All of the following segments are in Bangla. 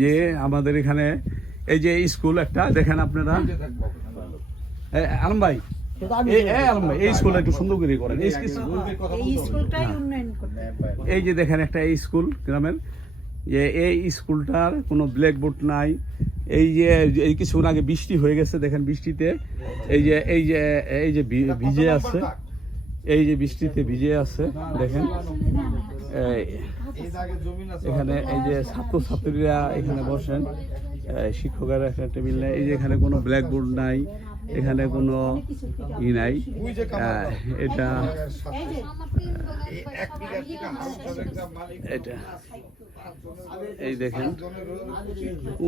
যে আমাদের এখানে এই যে স্কুল একটা দেখেন আপনারা। আলম ভাই এই যে দেখেন একটা এই স্কুল গ্রামের যে এই স্কুলটার কোনো ব্ল্যাকবোর্ড নাই। এই যে এই কিছুক্ষণ আগে বৃষ্টি হয়ে গেছে দেখেন বৃষ্টিতে। এই যে এই যে এই যে ভিজে আছে। এই যে বৃষ্টিতে ভিজে আছে দেখেন। এখানে এই যে ছাত্রছাত্রীরা এখানে বসেন শিক্ষকের একটা টেবিল নেই এই যে এখানে কোনো ব্ল্যাকবোর্ড নাই এখানে কোনো ই নাই। এটা এটা। এই দেখেন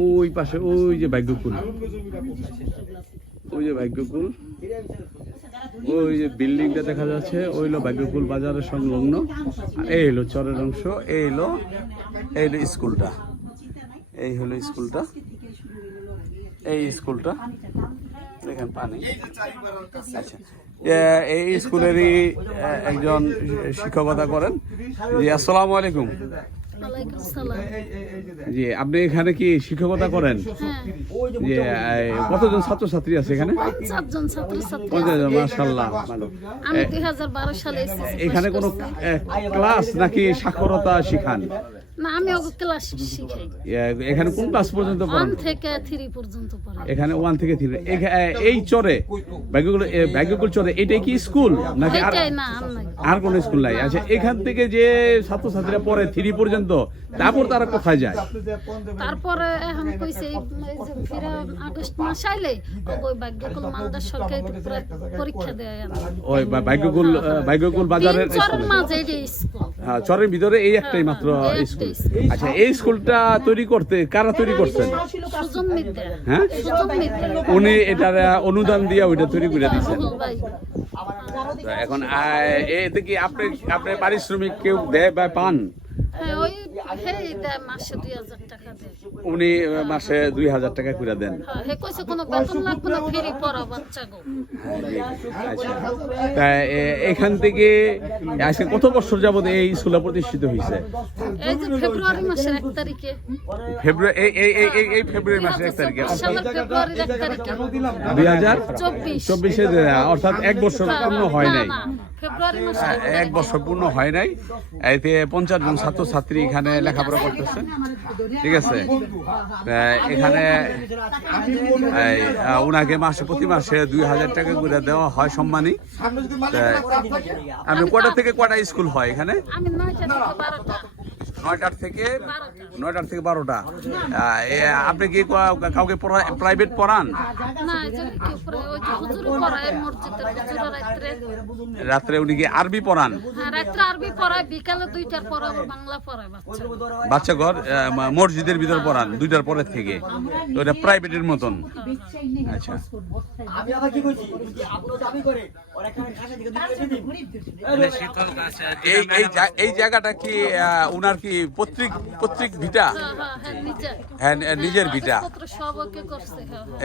ওই পাশে ওই যে ভাগ্যকুল। ওই যে ভাগ্যকুল। ওই যে বিল্ডিংটা দেখা যাচ্ছে, ওই হলো ভাগ্যকুল বাজারের সংলগ্ন। আর এই হলো চরের অংশ, এই হলো এই হলো স্কুলটা। এই হলো স্কুলটা। এই স্কুলটা। দেখেন পানি। আচ্ছা। এই স্কুলেরই একজন শিক্ষকতা করেন। আসসালামু আলাইকুম। জি আপনি এখানে কি শিক্ষকতা করেন? হ্যাঁ। যে এ, কতজন ছাত্রছাত্রী আছে এখানে? আমি সালে এখানে কোনো ক্লাস নাকি সাক্ষরতা শিখান? না আমি ওকে ক্লাস শিখাই। এখানে কোন ক্লাস পর্যন্ত পড়ান? থেকে থ্রি পর্যন্ত পড়ে এখানে ওয়ান থেকে থ্রি এই চরে ভাগ্যকুল চরে এটাই কি স্কুল নাকি আর না আর কোন স্কুল নাই? আচ্ছা এখান থেকে যে ছাত্রছাত্রীরা পড়ে থ্রি পর্যন্ত তারপর তারা কোথায় যায়? তারপরে এখন কইছে এই যে ফিরে আগস্ট মাস আইলে ওই ভাগ্যকুল মালদা সরকারি পরীক্ষা দেয়। ওই ভাগ্যকুল ভাগ্যকুল বাজারের। মাঝে এটাই স্কুল হ্যাঁ, চরের ভিতরে এই একটাই মাত্র হ্যাঁ, এই স্কুল। আচ্ছা এই স্কুলটা তৈরি করতে কারা তৈরি করছেন? হ্যাঁ? উনি এটার অনুদান দিয়ে ওইটা তৈরি করে দিচ্ছেন তো এখন এতে কি আপনি আপনি পারিশ্রমিক কেউ দেয় বা পান? হ্যাঁ ওই মাসে দুই হাজার উনি মাসে দুই হাজার টাকা করে দেন। হ্যাঁ তা এখান থেকে আজকে কত বছর যাবত এই স্কুলটা প্রতিষ্ঠিত হয়েছে ফেব্রুয়ারি মাসের এক তারিখে। ফেব্রুয়ারি এই এই এই- এই এই ফেব্রুয়ারি মাসের এক তারিখে। চব্বিশ সালের ফেব্রুয়ারির এক তারিখে। দুই হাজার চব্বিশে। অর্থাৎ এক বছর পূর্ণ হয় নাই। এক এক বছর পূর্ণ হয় নাই। এতে পঞ্চাশ জন ছাত্রছাত্রী এখানে লেখাপড়া করতেছে। ঠিক আছে? তা এখানে এই, ওনাকে মাসে প্রতি মাসে দুই হাজার টাকা করে দেওয়া হয় সম্মানী। আমি কটা থেকে কটা স্কুল হয় এখানে? নয়টার থেকে নয়টার থেকে বারোটা। আপনি কি কাউকে প্রাইভেট পড়ান? রাত্রে। উনি কি আরবি পড়ান? হ্যাঁ রাত্রে আরবি পড়ায় বিকালে দুইটার পর আবার বাংলা পড়ায় বাচ্চা। ঘর মসজিদের ভিতর পড়ান দুইটার পরের থেকে। তো এটা প্রাইভেটের মতন। আচ্ছা। আমি আবার কি করছি আপনি দাবি করে ওর এখানে খাসা দিকে দুটো দিন। এই এই এই জায়গাটা কি উনার কি পত্রিক পত্রিক ভিটা? হ্যাঁ হ্যাঁ হ্যাঁ নিজে হ্যাঁ নিজের ভিটা।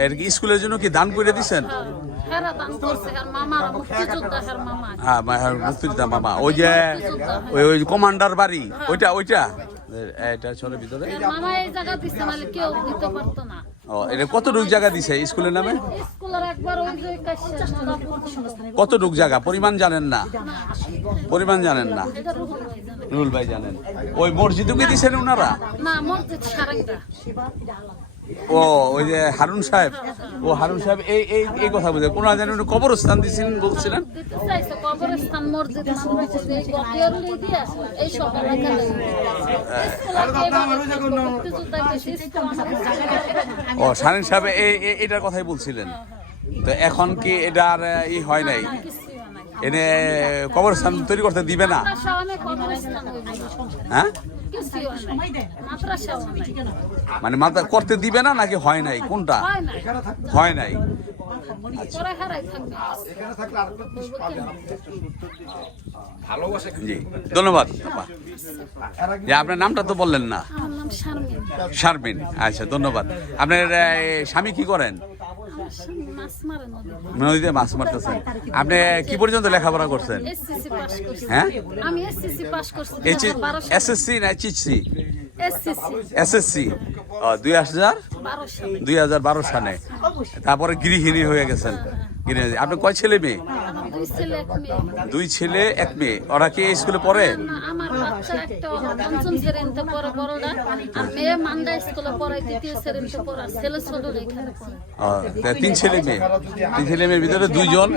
এর কি স্কুলের জন্য কি দান করে দিছেন? হ্যাঁ মুক্তিযোদ্ধা মামা ওই যে ওই কমান্ডার বাড়ি ওইটা ওইটা? এটা চলে ভিতরে? মামা এই জায়গা দিছে নাহলে কেউ দিতে পারতো না। ও এটা কতটুক জায়গা দিছে স্কুলের নামে? কতটুক জায়গা? পরিমাণ জানেন না। পরিমাণ জানেন না। রুল ভাই জানেন। ওই মসজিদও কি দিছেন ওনারা? না মসজিদ ও ওই যে হারুন সাহেব? ও হারুন সাহেব এই এই এই কথা বুঝে কোন জানি উনি কবরস্থান দিছেন বলছিলেন? কবরস্থান মসজিদ এই ও শাহিন সাহেব এই এই- এটার কথাই বলছিলেন। তো এখন কি এটা আর ই হয় নাই? এনে কবরস্থান তৈরি করতে দিবে না? হ্যাঁ? মানে মাথা করতে দিবে না নাকি হয় নাই? কোনটা? হয় নাই। জি। ধন্যবাদ আপা। আপনার নামটা তো বললেন না। শারমিন। আচ্ছা ধন্যবাদ। আপনার স্বামী কি করেন? নদীতে মাছ মারতেছেন। আপনি কি পর্যন্ত লেখাপড়া করছেন? হ্যাঁ? আমি এসসিসি পাস করছি এইচ 2012 সালে। এসএসসি না এইচএসসি এসএসসি। দুই হাজার? দুই হাজার বারো সালে। তারপরে গৃহিণী হয়ে গেছেন। গৃহিণী। আপনি কয় ছেলে মেয়ে? দুই ছেলে এক মেয়ে। ওরা কি এই স্কুলে পড়ে? একটা পঞ্চম শ্রেণীতে পড়ে বড়টা আর মেয়ে মান্দা স্কুলে পড়ে দ্বিতীয় শ্রেণীতে পড়ে আর ছেলে ছোট এখানে তিন ছেলে মেয়ে। তিন ছেলে মেয়ের ভিতরে দুইজন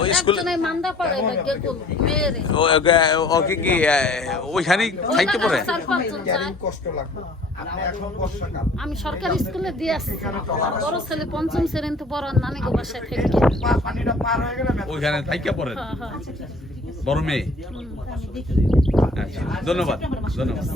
ওই স্কুল একজনে মান্দা পড়ে গেকুল মেয়েরে। ও- ও- ওকে কি আহ, থাকতে কষ্ট লাগবে বর্ষাকাল আমি সরকারি স্কুলে দিয়ে আসছি। বড় ছেলে পঞ্চম শ্রেণীতে পড়ার নানি গো বাসায় থেকে। পানিটা পার হয়ে গেলে ওইখানে থাইকা বড় মেয়ে। আচ্ছা ধন্যবাদ ধন্যবাদ।